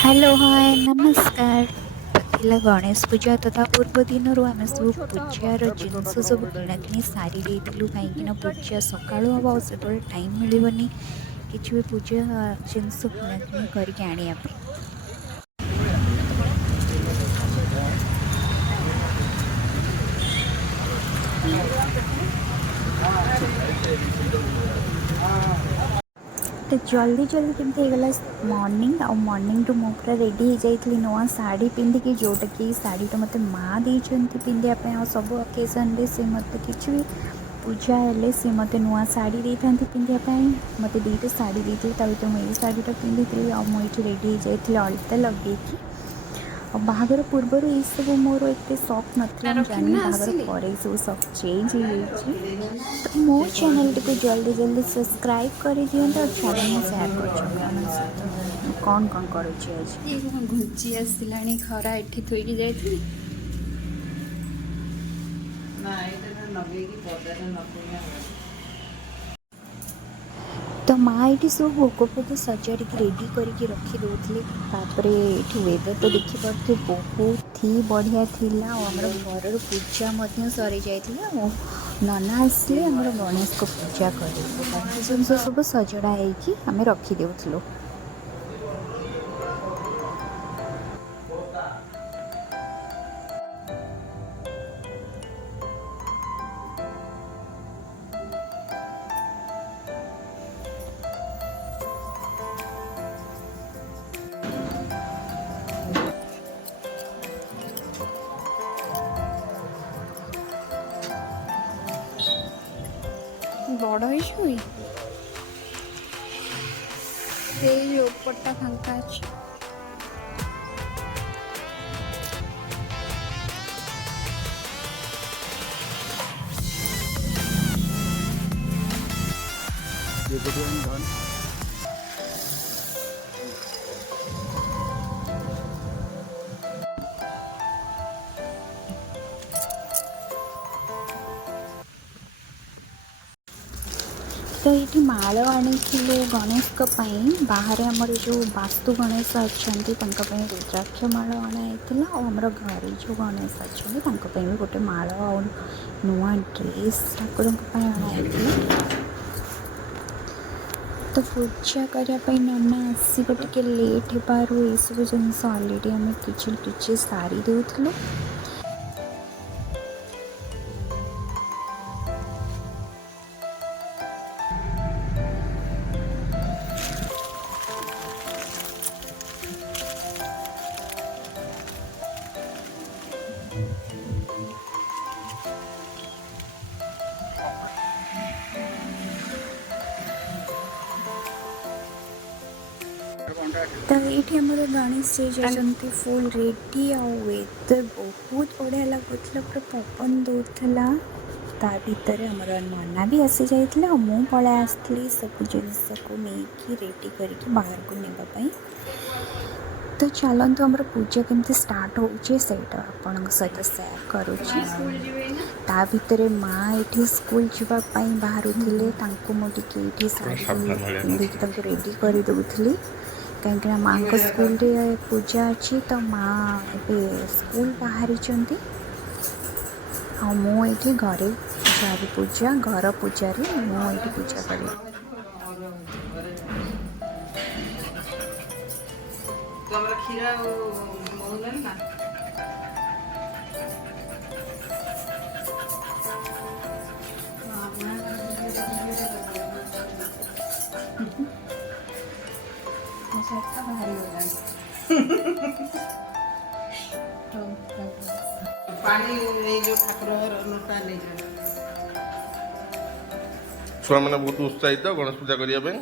Hello hi नमस्कार थिला गणेश पूजा तथा पूर्व दिन आम सब पूजार जिनस सब किणाकिणी सारी देलु कहीं पूजा सका हम से टाइम मिलनी किसी भी पूजा जिनस किणाकिणी करके आने तो जल्दी जल्दी केमती होगला मॉर्निंग आ मॉर्निंग टू मु पूरा रेडी हो जाइली नुआ साड़ी पिंधिकी जोटा कि साड़ी तो मत माँ देते पिंधापी आ सब ओकेजन से मत कि पूजा हेले सी मत नुआ साड़ी दे था पिंधापी मत दुईटा साड़ी देते मुझे ये साड़ीटा पिंधि आ मुझे रेडी हो जाइली अलता लगे बाहागर पूर्वर ये सब मोर एत शौक नाला जानी बाहागर पर सब शौक चेंज हो तो मो चैनल टी जल्दी जल्दी सब्सक्राइब कर दिखाँ और चैनल सेयार कर कौन कौन कर घुंची आसला खरा एठी थोड़ी जाइली तो माँ ये सब भोग फोग सजाड़ी रेडी करके रखी दौले वेदर तो देखिपे बहुत ही बढ़िया थिला आमर घर पूजा सरी जाइए नना आसिले आमर गणेश को पूजा कर जिन सब सजड़ा होमें रखीदे। बड़ होपटा फांका अच्छे तो ये माल आनी गणेश बाहर आमर जो वास्तु गणेश अच्छा रुद्राक्ष माल अणाई आमर घर जो गणेश अच्छा भी गोटे माल आ नुआ ड्रेस ठाकुर अणाई तो पूजा करने नना आसवे टे लेट हो सब जिन अलरेडी आम कि सारी दूलु तो ये आम गणेश जी जाती फुल रेडी आ वेदर बहुत बढ़िया लगुला पूरा पवन दूला ता भीतर आमर नना भी आसी जाइए मु पलै आसली सब जिनस को लेकिन रेडी करके बाहर को नेबाई। तो चलतु आमर पूजा केमती स्टार्ट होचे आपण सहित सेयार करुच्ची ता भीतर माँ ये स्कूल जावाई बाहर थे मुझे साड़ी पिंधिकी रेडी कर दूसरी कहीं माँ को स्कूल रे पूजा अच्छी तो माँ ए स्कूल बाहरी मुझे घरे पूजा पूजा घर पूजा मुझे पूजा करी छुआ मैंने बहुत उत्साहित गणेश पूजा करने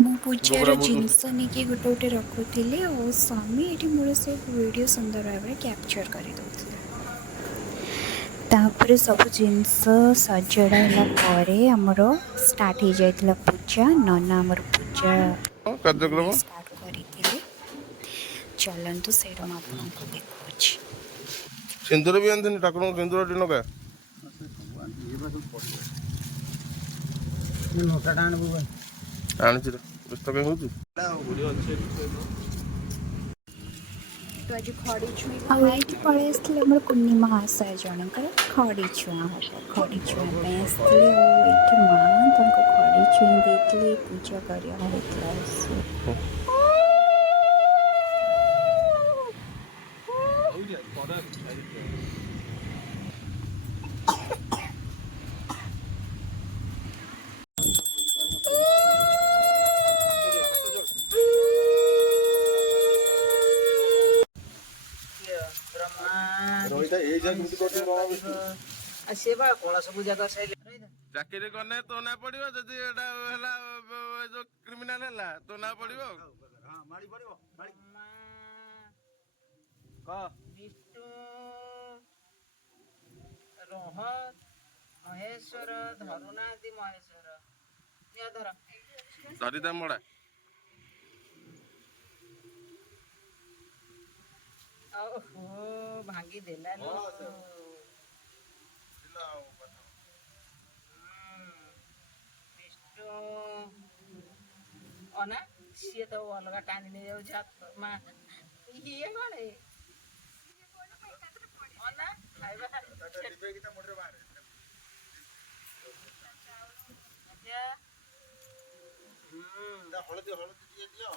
मु पूजार जिनस नहीं गोटे गोटे रखुली और स्वामी ये मूल सब वीडियो सुंदर भाव कैप्चर कर तापर सब जिनस सजड़ा आमर स्टार्ट हो जाता पूजा नना आमर पूजा कार्यक्रम स्टार्ट करते चलतु से आपको देखा सिंदूर भी आनी ठाकुर सिंदूर टी नका आनी व्यस्त कहीं हो ବିଷ୍ଟୁ ଆଜି ଖଡ଼ି ଛୁଇଁ ଆଉ ଏଇଠି ପଳେଇ ଆସିଥିଲେ ଆମର ପୂର୍ଣ୍ଣିମା ଆଶା ଜଣଙ୍କର ଖଡ଼ି ଛୁଆଁ ହବ ଖଡ଼ି ଛୁଆଁ ପାଇଁ ଆସିଥିଲେ ଆଉ ଏଇଠି ମା ତାଙ୍କୁ ଖଡ଼ି ଛୁଇଁ ଦେଇଥିଲେ ପୂଜା କରିବା ହଉଥିଲା ଚାକିରି କନେ ତୋ ନା ପଡିବ ଯଦି ଏଟା ହେଲା ଯୋଉ କ୍ରିମିନାଲ ହେଲା ତୋ ନା ପଡିବ ବିଷ୍ଣୁ ରୋହ ମହେଶ୍ୱର ଧରୁନାହାନ୍ତି ମହେଶ୍ୱର ଧର ଧରିଦା ମଡା ଓହୋ ଭାଙ୍ଗି ଦେଲାନି ବିଷ୍ଣୁ ଅନା ସିଏ ତ ଅଲଗା ଟାଣି ନେଇଯାଉଛି ହାତ ମା ଇଏ କଣ ଅନା ଖାଇବା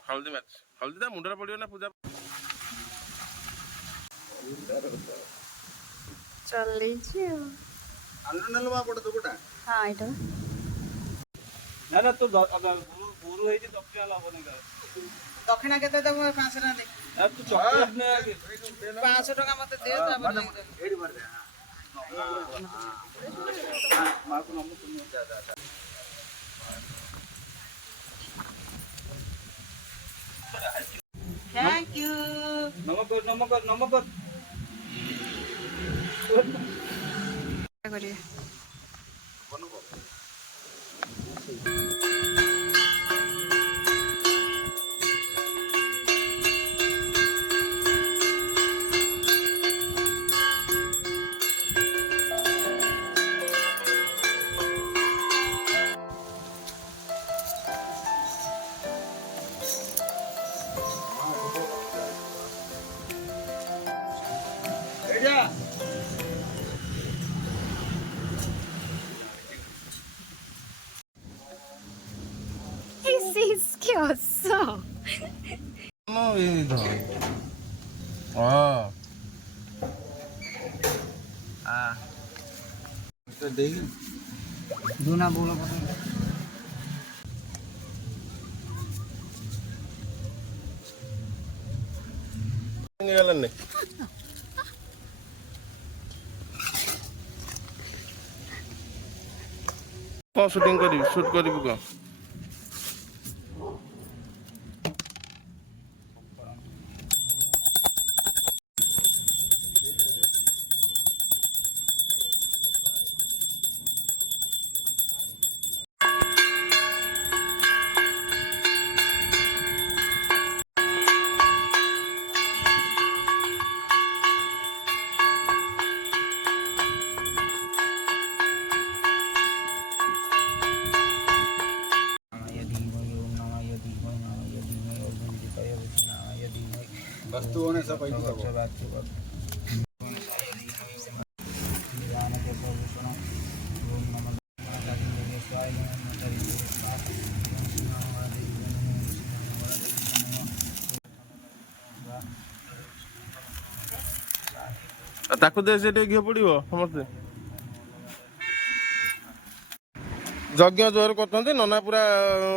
ହଳଦୀ ମାଛ ହଳଦୀ ତା ମୁଣ୍ଡରେ ପଡିବ ନା ପୂଜା ଚଲେଇଛି ଆଉ ହଁ ଏଇଟା ନା ତୁ ଗୁରୁ ହେଇଛି ଦକ୍ଷିଣା ଲବନି ଦକ୍ଷିଣା କେତେ ଦେବ 500 ଟଙ୍କା ତୁ ଚକୋଲେଟ ନେ ଆଗେ 500 ଟଙ୍କା ମତେ ଦେ ତାପରେ ମାକୁ ନମ ପୁଣ୍ୟ थैंक यू नमक करिए Isquioso. No, ido. दूना बोलो निकालने कौन शूटिंग करी शूट करी कौन वस्तुओं सब ताकू दे से घी पड़ो समस्ते यज्ञ जोर करते नना पूरा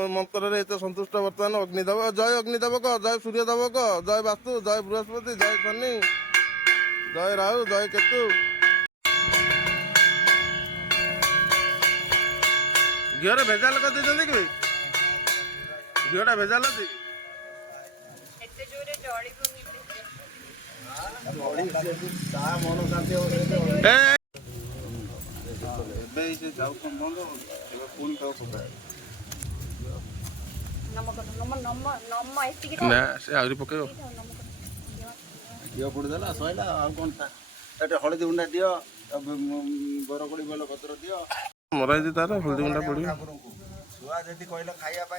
मंत्र एत सन्तुष्ट बर्तमान अग्निदेव जय अग्निदेव कह जय सूर्यदेव कह जय वास्तु जय बृहस्पति जय शनि जय राहु जय केतु घीर भेजाल कर कि घीटा भेजाल आहरी पक घी पड़देला सैला कौन था हलदी गुंडा दि बरकोड़ी बेल पत्र दि मराई तार हल्दी गुंडा पड़ छुआ जदि कहल खाइबा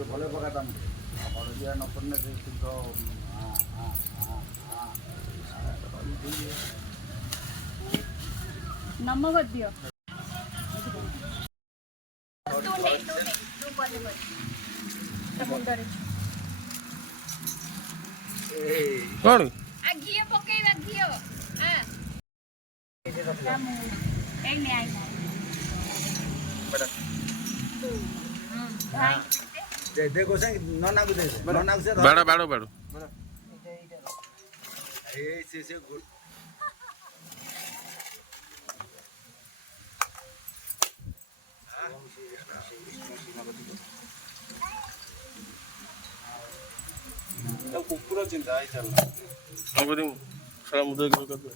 ଟିକେ ଭଲ ପକାଟା ହଳଦିଆ ନ ପଡ଼ିଲେ ସେ ଶୁଦ୍ଧ ନମକ ଦିଅ। କ'ଣ ଘିଅ ପକେଇବା ଘିଅ ଦେ ଗୋସାଇ ନନାକୁ ଦେ ନନାକୁ ସେ ବାଡ଼ ବାଡ଼ ବାଡ଼ ଏଇ ସେ କୁକୁର ଚିନ୍ତା ହେଇ ଚାଲ କ'ଣ କରିବୁ ସାରା ମୁଦ କରିଦେବେ।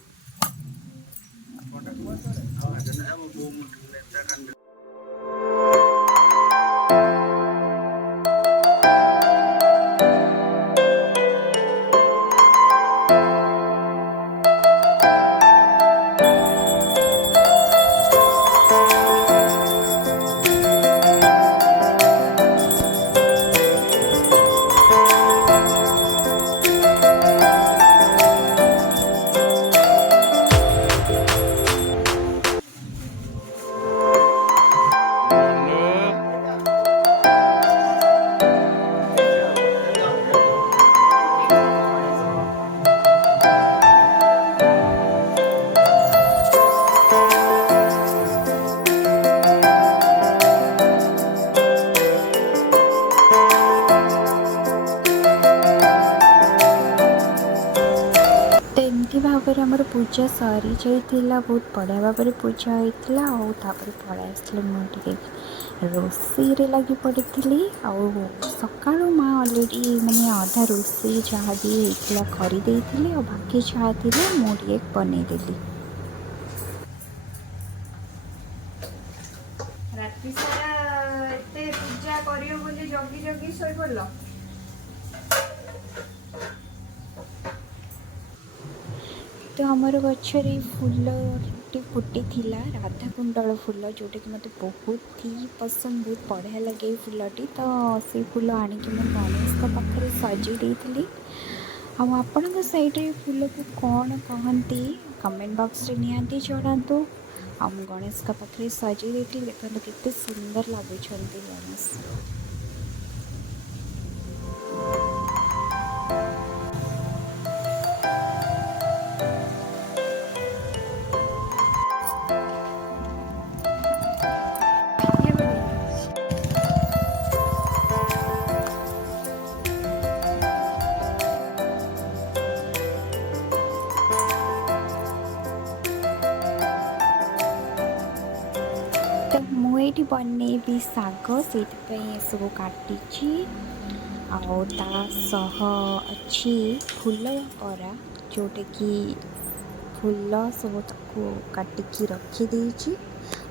ଏମିତି ଭାବରେ ଆମର ପୂଜା ସରିଯାଇଥିଲା। ବହୁତ ବଢ଼ିଆ ଭାବରେ ପୂଜା ହେଇଥିଲା। ଆଉ ତାପରେ ପଳାଇ ଆସିଥିଲି, ମୁଁ ଟିକେ ରୋଷେଇରେ ଲାଗି ପଡ଼ିଥିଲି। ଆଉ ସକାଳୁ ମା ଅଲରେଡ଼ି ମାନେ ଅଧା ରୋଷେଇ ଯାହା ବି ହେଇଥିଲା କରିଦେଇଥିଲି, ଆଉ ବାକି ଯାହା ଥିଲା ମୁଁ ଟିକେ ବନେଇଦେଲି। ରାତି ସାରା ଏତେ ପୂଜା କରିବ ବୋଲି ଜଗି ଜଗି ଶୋଇପଡ଼ିଲ। ତ ଆମର ଗଛରେ ଫୁଲଟି ଫୁଟିଥିଲା, ରାଧାକୁଣ୍ଡଳ ଫୁଲ, ଯେଉଁଟାକି ମୋତେ ବହୁତ ହି ପସନ୍ଦ, ବହୁତ ବଢ଼ିଆ ଲାଗେ ଏଇ ଫୁଲଟି। ତ ସେଇ ଫୁଲ ଆଣିକି ମୁଁ ଗଣେଶଙ୍କ ପାଖରେ ସଜେଇ ଦେଇଥିଲି। ଆଉ ଆପଣଙ୍କ ସାଇଡ଼୍ରେ ଫୁଲକୁ କ'ଣ କହନ୍ତି କମେଣ୍ଟ ବକ୍ସରେ ନିହାତି ଜଣାନ୍ତୁ। ଆଉ ମୁଁ ଗଣେଶଙ୍କ ପାଖରେ ସଜେଇ ଦେଇଥିଲି। ଦେଖନ୍ତୁ କେତେ ସୁନ୍ଦର ଲାଗୁଛନ୍ତି ଗଣେଶ। ତ ମୁଁ ଏଇଠି ବନେଇବି ଶାଗ, ସେଇଥିପାଇଁ ଏସବୁ କାଟିଛି। ଆଉ ତା ସହ ଅଛି ଫୁଲ ବରା, ଯେଉଁଟାକି ଫୁଲ ସବୁ ତାକୁ କାଟିକି ରଖିଦେଇଛି।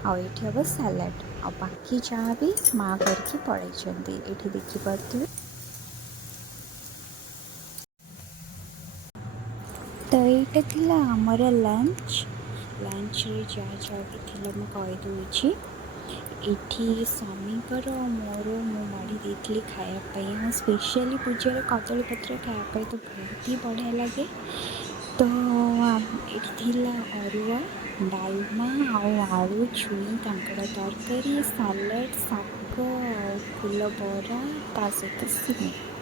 ଆଉ ଏଇଠି ହେବ ସାଲାଡ଼, ଆଉ ବାକି ଯାହା ବି ମା କରିକି ପଳାଇଛନ୍ତି। ଏଇଠି ଦେଖିପାରୁଥିବେ। ତ ଏଇଟା ଥିଲା ଆମର ଲଞ୍ଚରେ ଯାହା ଯାହା ବି ଥିଲା ମୁଁ କହିଦେଉଛି। ଏଠି ସ୍ୱାମୀଙ୍କର ମୋର ମୁଁ ମଡ଼ି ଦେଇଥିଲି ଖାଇବା ପାଇଁ। ଆଉ ସ୍ପେଶିଆଲି ପୂଜାରେ କଦଳୀପତ୍ର ଖାଇବା ପାଇଁ ତ ବହୁତ ହି ବଢ଼ିଆ ଲାଗେ। ତ ଏଠି ଥିଲା ଅରୁଆ, ଡାଲମା, ଆଉ ଆଳୁ ଛୁଇଁ କାଙ୍କଡ଼ ତରକାରୀ, ସାଲାଡ଼, ଶାଗ, ଆଉ ଫୁଲ ବରା, ତା ସହିତ ସିମେଇ।